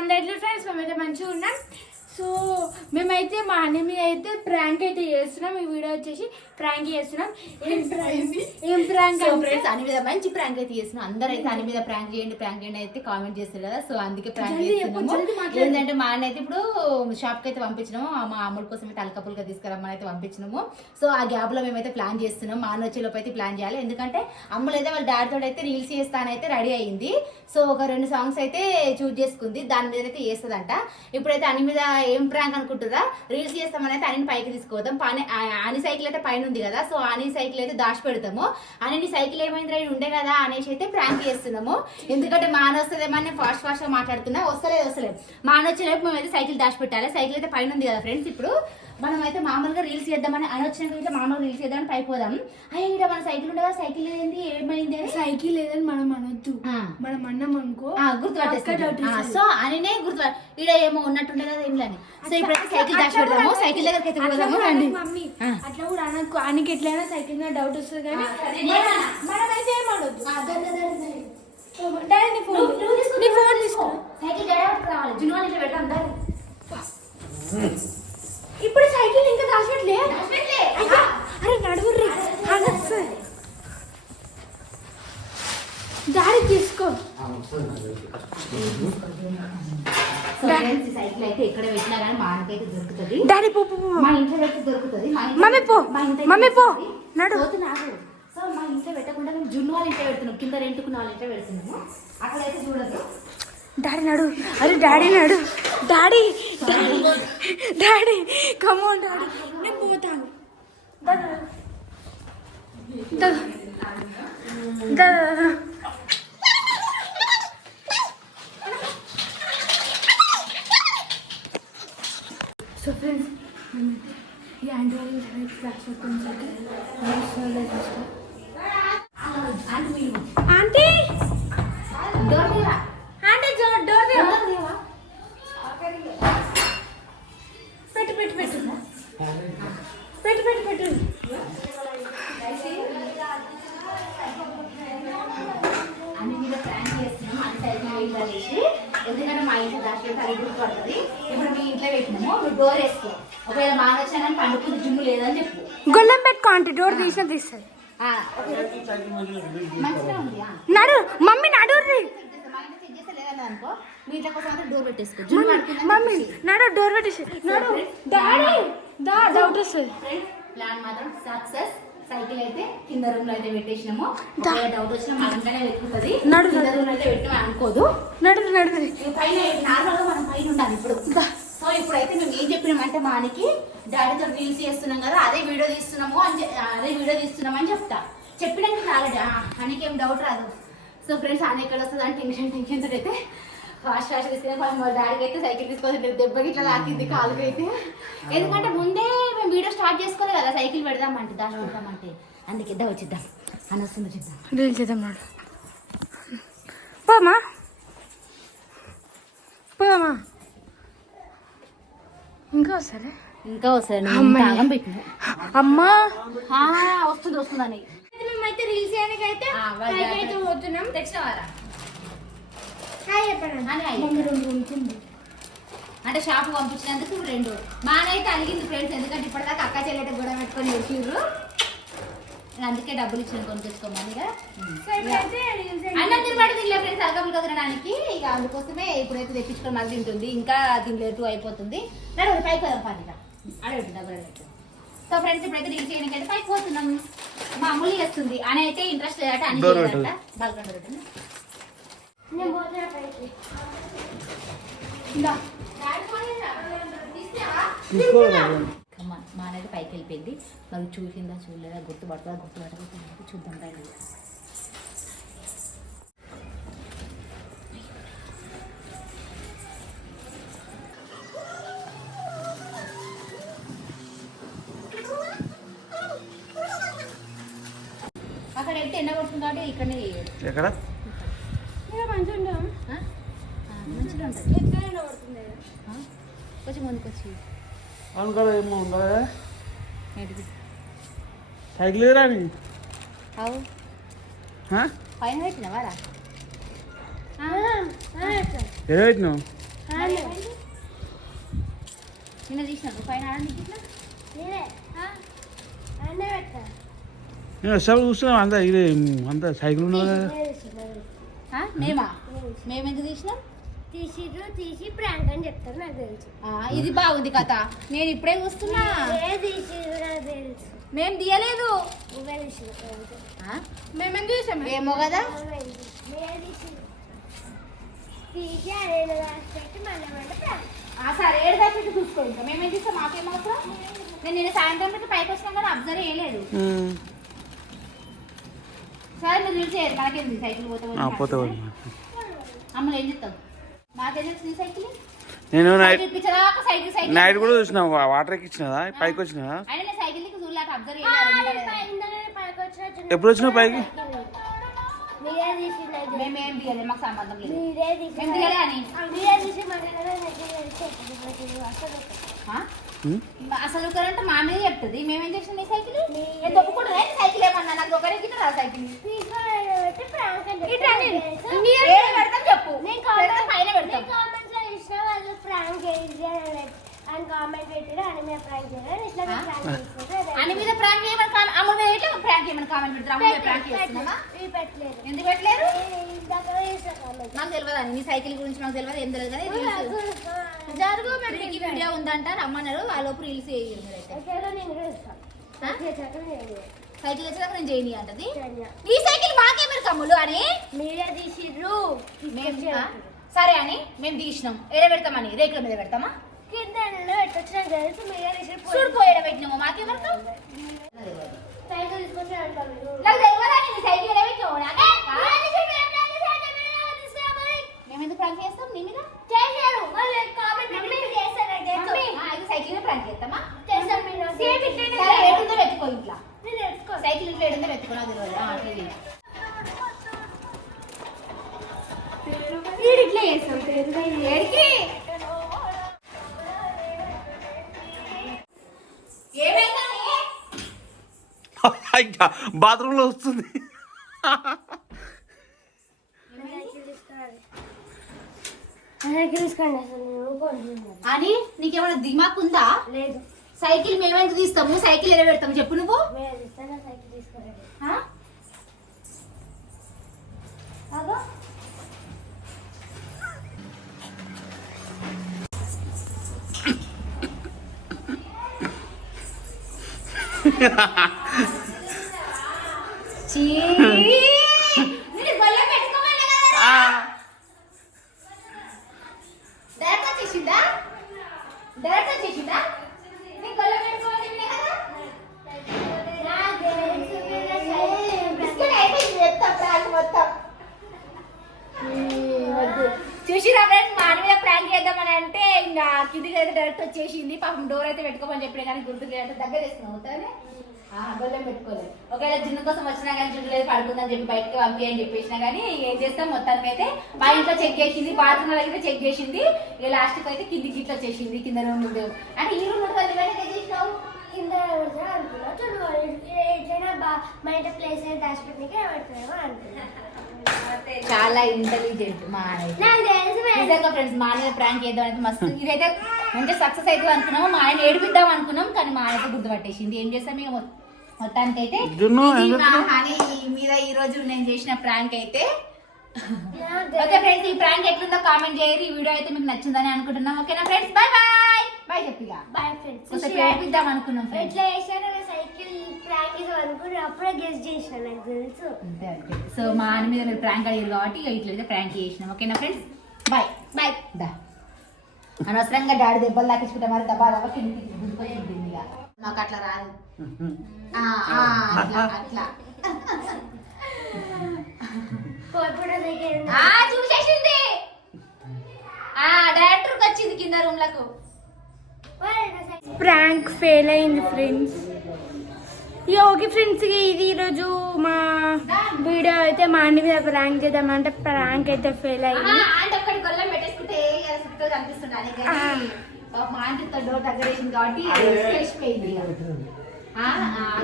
అందరిలో ఫ్రెండ్స్ మేమైతే మంచిగా ఉన్నాం. సో మేమైతే మా అన్ని మీద అయితే ప్రాంక్ అయితే చేస్తున్నాం. ఈ వీడియో వచ్చేసి ప్రాంక్ చేస్తున్నాం. ఏం ప్రాంక్ ఫ్రెండ్స్ అని మీద మంచి ప్రాంక్ అయితే చేస్తున్నాం. అందరూ అయితే అని మీద ప్రాంక్ చేయండి అయితే కామెంట్ చేస్తారు కదా. సో అందుకే ప్రాంక్ చేస్తున్నాము. ఏంటంటే మా అన్న అయితే ఇప్పుడు షాప్ కి అయితే పంపించినాము. మా అమ్ముల కోసం అయితే అల్కపుల్గా తీసుకురమ్మని అయితే పంపించినాము. సో ఆ గ్యాప్ లో మేమైతే ప్లాన్ చేస్తున్నాం. మా అన్న వచ్చేలోపు అయితే ప్లాన్ చేయాలి. ఎందుకంటే అమ్ములు అయితే వాళ్ళ డాడీ తోటి అయితే రీల్స్ చేస్తానైతే రెడీ అయ్యింది. సో ఒక 2 సాంగ్స్ అయితే చూస్ చేసుకుంది. దాని మీద అయితే చేస్తుందంట. ఇప్పుడైతే అని మీద ఏం ప్రాంక్ అనుకుంటురా, రీల్స్ చేస్తామని అయితే అని పైకి తీసుకోవద్దాం. అని సైకిల్ అయితే పైన ఉంది కదా. సో అని సైకిల్ అయితే దాచి పెడతాము. అని సైకిల్ ఏమైంది ఉండే కదా అనేసి అయితే ప్రాంక్ చేస్తున్నాము. ఎందుకంటే మా అన్న వస్తుందేమని నేను ఫాస్ట్ గా మాట్లాడుతున్నా. వస్తలేదు మా అన్న వచ్చేపు మేమైతే సైకిల్ దాచి పెట్టాలి. సైకిల్ అయితే పైన ఉంది కదా ఫ్రెండ్స్. ఇప్పుడు మనం అయితే మామూలుగా రీల్స్ చేద్దామని అని వచ్చినాక మామూలుగా రీల్స్ చేద్దామని పైపోదాం. అయ్యా ఇక్కడ మన సైకిల్ ఉండగా సైకిల్ ఏంది ఏమైంది సైకిల్ లేదని మనం అనొద్దు. మనం అన్నాం అనుకో గుర్తుపట్టేస్తాం. సో అనినే గుర్తుపట్ట ఇక్కడ ఏమో ఉన్నట్టుండే కదా ఏం లేని. సో ఇప్పుడైతే సైకిల్ దాచి పెడదాము. సైకిల్ దగ్గరికి అయితే పోదాము రండి. మమ్మీ అట్లా కూడా అనకు. ఆయనకి ఎట్లయినా సైకిల్ మీద డౌట్ వస్తుంది కానీ మనమైతే ఏమనొద్దు. నీ ఫోన్ తీసుకో. సైకిల్ రావాలి జున్ను ఇట్లా పెడతాం. ఇప్పుడు సైకిల్ ఇంకా దాచిపెట్టలే. అరే నడువుర్రి దారి తీసుకో. సైకిల్ అయితే ఎక్కడ పెట్టినా కానీ మా ఆయనకైతే దొరుకుతుంది. డాడీ పో మా ఇంట్లో అయితే దొరుకుతుంది. మమ్మీ పో నడు. సో మా ఇంట్లో పెట్టకుండా మేము జున్ను వాళ్ళ ఇంట్లో పెడుతున్నాం. కింద రెంటుకున్న వాళ్ళ ఇంట్లో పెడుతున్నాము. అక్కడైతే చూడదు. డాడీ నడు. అరే డాడీ నడు. Daddy come on daddy. నేను పోతాను. సో ఫ్రెండ్స్ ఈ ఆండ్రాయిడ్ క్లాస్ ఆంటీ పెట్టు. అన్ని మీద ప్లాన్ చేస్తున్నాం. అన్ని సైకిల్ ఎందుకంటే మా ఇంట్లో దాచి అది గుర్తుపడుతుంది. ఇప్పుడు మీ ఇంట్లో పెట్టినాము. మీరు డోర్ వేసుకో. ఒకవేళ మానొచ్చాను పండుకుని జిమ్ము లేదని చెప్పు. గొల్లం పెట్టుకో ఆంటీ. డోర్ తీస్తుంది మంచిగా ఉంది. నడు మమ్మీ నడుర్రి. అనుకో మీ ఇంట్లో కోసం డోర్ పెట్టేసుకో. మమ్మీ నడు డోర్ పెట్టేసి నడు. డాడీ డౌట్ వస్తుంది. ప్లాన్ మాత్రం సక్సెస్. సైకిల్ అయితే కింద రూమ్ లో అయితే పెట్టేసినాము. డౌట్ వచ్చినా మా ఇంట్లోనే వెతుకుతుంది. కింద రూమ్ అయితే పెట్టినా అనుకోదు. నడు పైన నార్మల్ గా మనం పైన ఉండాలి ఇప్పుడు. సో ఇప్పుడైతే మేము ఏం చెప్పినామంటే మానికి డాడీతో రీల్స్ చేస్తున్నాం కదా అదే వీడియో తీస్తున్నామని చెప్తా. చెప్పినాక రాలేదు అనికేం డౌట్ రాదు. సో ఫ్రెండ్స్ అని ఎక్కడ వస్తుంది అని టెన్షన్ తోటి అయితే ఫాస్ట్ తీసుకునే వాళ్ళ డాడీకి అయితే సైకిల్ తీసుకోవాలి. దెబ్బకి ఇట్లా తాకింది కాలుకి అయితే. ఎందుకంటే ముందే మేము వీడియో స్టార్ట్ చేసుకోలేదు కదా సైకిల్ పెడదామంటే దాచి పెడదామంటే. అందుకే ఇద్దా వచ్చిద్దాం అని వస్తుంది చూద్దాం. రీల్ చేద్దాం నాడు. పోదామా ఇంకా వస్తారే. అమ్మా వస్తుందని మేమైతే రీల్స్ చేయడానికి అయితే పోతున్నాం. అంటే షాప్ పంపించినందుకు 2 మానైతే అలిగింది ఫ్రెండ్స్. ఎందుకంటే ఇప్పటిదాకా అక్క చెల్లెట గొడవ పెట్టుకొని వచ్చిర్రు. అందుకే డబ్బులు ఇచ్చిన కొనుక్కోమని అన్నం తినబడి తినలే ఫ్రెండ్స్ అలకములు కదనడానికి. ఇక అందుకోసమే ఇప్పుడైతే తెప్పించుకొని మళ్ళీ తింటుంది. ఇంకా దీనిలో అయిపోతుంది. నడు పైకి పోదాం పనిగా అడగట్టు డబ్బులు అడగట్టు. సో ఫ్రెండ్స్ ఇప్పుడైతే రీల్ చేయడానికి అయితే పైకి పోతున్నాం. మా అమ్ములు చేస్తుంది. అని అయితే ఇంట్రెస్ట్ లేదట అని చేయదట. బాగా మా అనేది పైకి వెళ్ళిపోయింది. మరి చూసిందా చూడలేదా గుర్తుపట్టకపోతే చూద్దాం. పైన అక్కడ వెళ్తే ఎండ కొడుతుంది కాబట్టి ఇక్కడనే ఎక్కడ మంచిగా ఉంటుంది. కొంచెం ముందుకు వచ్చి ఏమో ఉందా సైకిల్ రాని పైన పెట్టినవారా పెట్టినావు నిన్న తీసినావు పైన ఆడ నేను వచ్చేప్పుడు చూస్తున్నాం అంతా ఇది అంతా సైకిల్ ఉన్నది కదా. మేమెందుకు తీసినాం తీసి ప్రాంక్ అని చెప్తారు నాకు తెలుసు. ఇది బాగుంది కథ. నేను ఇప్పుడే చూస్తున్నా. తీసిరు నాకు తెలుసు. మేము తీయలేదు. మేమేం చూసాము ఏమో కదా. తీసి అదే పెట్టి మళ్ళీ సరే ఏడు దాకా చూసుకో. ఇంకా మేమేం చూస్తాం మాకేం అవసరం. నేను నిన్న సాయంత్రం పైకి వచ్చినా కానీ అబ్జర్వ్ చేయలేదు. సరే మీరు నిలిచేయాలి మనకేంది సైకిల్ పోతే అమ్మలు ఏం చెప్తావు నాకేం చెప్తుంది సైకిల్. నేను సైకిల్ నైట్ కూడా చూసిన వాటర్ ఎక్కిచ్చినదా పైకి వచ్చినదా. అయినా నేను సైకిల్ చూడలేక అబ్జర్వ్ చేయలేదు. ఎప్పుడు వచ్చినావు పైకి. మేమేం తీయలేదు మాకు సంబంధం లేదు. అసలు అంటే మా మీద చెప్తుంది. మేమేం చేసినాం మీ సైకిల్ ఒప్పుకుంటున్నా. సైకిల్ ఏమన్నా నాకు ఒకరే గిట్ట సైకిల్ చెప్పు పైన పెడతాం. అని మీద ప్రాంక్ చేయమని అమ్మ మీద ప్రాంక్ చేయమని కామెంట్ పెడతారు. అమ్మ ప్రాంక్ చేస్తున్నామా ఎందుకు పెట్టలేరు నాకు తెలియదు. అని నీ సైకిల్ గురించి నాకు తెలియదు ఏం తెలియదు. కానీ వీడియో ఉందంట రమ్మన్నారు. ఆ లోపు రీల్స్ సైకిల్ వచ్చాక నేను చేయని అంటది. ఈ సైకిల్ మాకే మీరు కమ్ములు అని మీరే తీసిర్రు. సరే అని మేము తీసినాం. ఏడ పెడతామని రేకుల మీద పెడతామా కింద పెట్టచ్చు నాకు తెలుసు. మీరే తీసి చూడిపోయేడ పెట్టినాము మాకే పెడతాం. సైకిల్ తీసుకొచ్చి అంటారు నాకు తెలియదు. నీ సైకిల్ ఏడ పెట్టావు మేము ఎందుకు ప్రాంక్ చేస్తాం. నీ మీద చేశారు సైకిల్ ప్రాంక్ చేస్తామా చేస్తాం. ఏడుందో పెట్టుకో ఇంట్లో. సైకిల్ ఇంట్లో ఏడుందో పెట్టుకో నాకు తెలియదు. ఇట్లా చేస్తాం ఏడికి బాత్రూమ్ లో వస్తుంది. అని నీకేమైనా దిమాక్ ఉందా. లేదు సైకిల్ మేమెందుకు తీస్తాము. సైకిల్ ఎలా పెడతాము చెప్పు నువ్వు. సైకిల్ తీసుకోండి. చూసిరా ఫ్రెండ్స్ మా మీద ప్రాంక్ చేద్దామని అంటే ఇంకా కిందికి అయితే డైరెక్ట్ వచ్చేసింది. పాపం డోర్ అయితే పెట్టుకోమని చెప్పిన కానీ గుర్తుకు అంటే దగ్గర వేసుకున్నావు అవుతానే గొల్లెం పెట్టుకోలేదు. ఒకవేళ జున్ను కోసం వచ్చినా కానీ జున్ను లేదు పడుకుందని చెప్పి బయటకి పంపి అని చెప్పేసినా కానీ ఏం చేస్తాం మొత్తానికి అయితే మా ఇంట్లో చెక్ చేసింది. బాత్రూమ్ అయితే చెక్ చేసింది. ఇక లాస్ట్కి అయితే కిందికి ఇట్లా వచ్చేసింది. కింద రూమ్ ఉండేవు అంటే ఈ రూమ్ ఉంటుంది చేసినావు కింద బయట ప్లేస్ దాచిపెట్టికే పెడతామో అనుకున్నా. చాలా ఇంటెలిజెంట్ మా నిజంగా ఫ్రెండ్స్. మా ఆయన ప్రాంక్ చేద్దాం అంటే మస్తు ఇదైతే మంచిగా సక్సెస్ అవుతుంది అనుకున్నాము. మా ఆయన ఏడిపిద్దాం అనుకున్నాం కానీ మా ఆయన గుర్తుపట్టేసింది. ఏం చేస్తాం ఇక మొత్తానికి అయితే మీద ఈ రోజు నేను చేసిన ప్రాంక్ అయితే ఓకే ఫ్రెండ్స్. ఈ ప్రాంక్ ఎట్లుందో కామెంట్ చేయరు. ఈ వీడియో అయితే మీకు నచ్చిందని అనుకుంటున్నాం. ఓకేనా ఫ్రెండ్స్. బాయ్ బాయ్ బాయ్ చెప్పిగా బాయ్ ఫ్రెండ్స్. ఏడిపిద్దాం అనుకున్నాం. ఎట్లా చేశాను సైకిల్ ప్రాంక్ అనుకుని అప్పుడే గెస్ట్ చేసిన నాకు తెలుసు. అంతే అంతే. సో మా ఆయన మీద మీరు ప్రాంక్ అడిగారు కాబట్టి ఇట్లయితే ప్రాంక్ చేసినాం. ఓకేనా ఫ్రెండ్స్. Bye bye. దా అనవసరంగా డాడీ దెబ్బలు తాకించుకుంటే మరి దబ్బా దబ్బా కిందికి గుండుకొని మాకు అట్లా రాదు. అట్లా చూసేసింది. డైరెక్టర్ వచ్చింది కింద రూమ్ లకు. ప్రాంక్ ఫెయిల్ అయింది ఫ్రెండ్స్. ఓకే ఫ్రెండ్స్ ఇది ఈరోజు మా వీడియో అయితే మా అండి మీద ప్రాంక్ చేద్దామంటే ప్రాంక్ అయితే ఫెయిల్ అయింది. అంటే ఒక్కడి గొల్లం పెట్టేసుకుంటే కనిపిస్తున్నాను మా ఆంటీతో డోర్ దగ్గర వేసింది కాబట్టి తెలిసిపోయింది.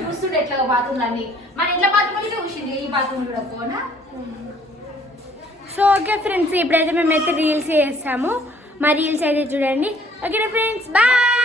చూస్తుండే ఎట్లా బాత్రూమ్లు అన్ని మన ఇంట్లో బాత్రూమ్ చూసింది. ఈ బాత్రూమ్ కూడా పోనా. సో ఓకే ఫ్రెండ్స్ ఇప్పుడైతే మేమైతే రీల్స్ చేస్తాము. మా రీల్స్ అయితే చూడండి. ఓకేనా ఫ్రెండ్స్. బాయ్.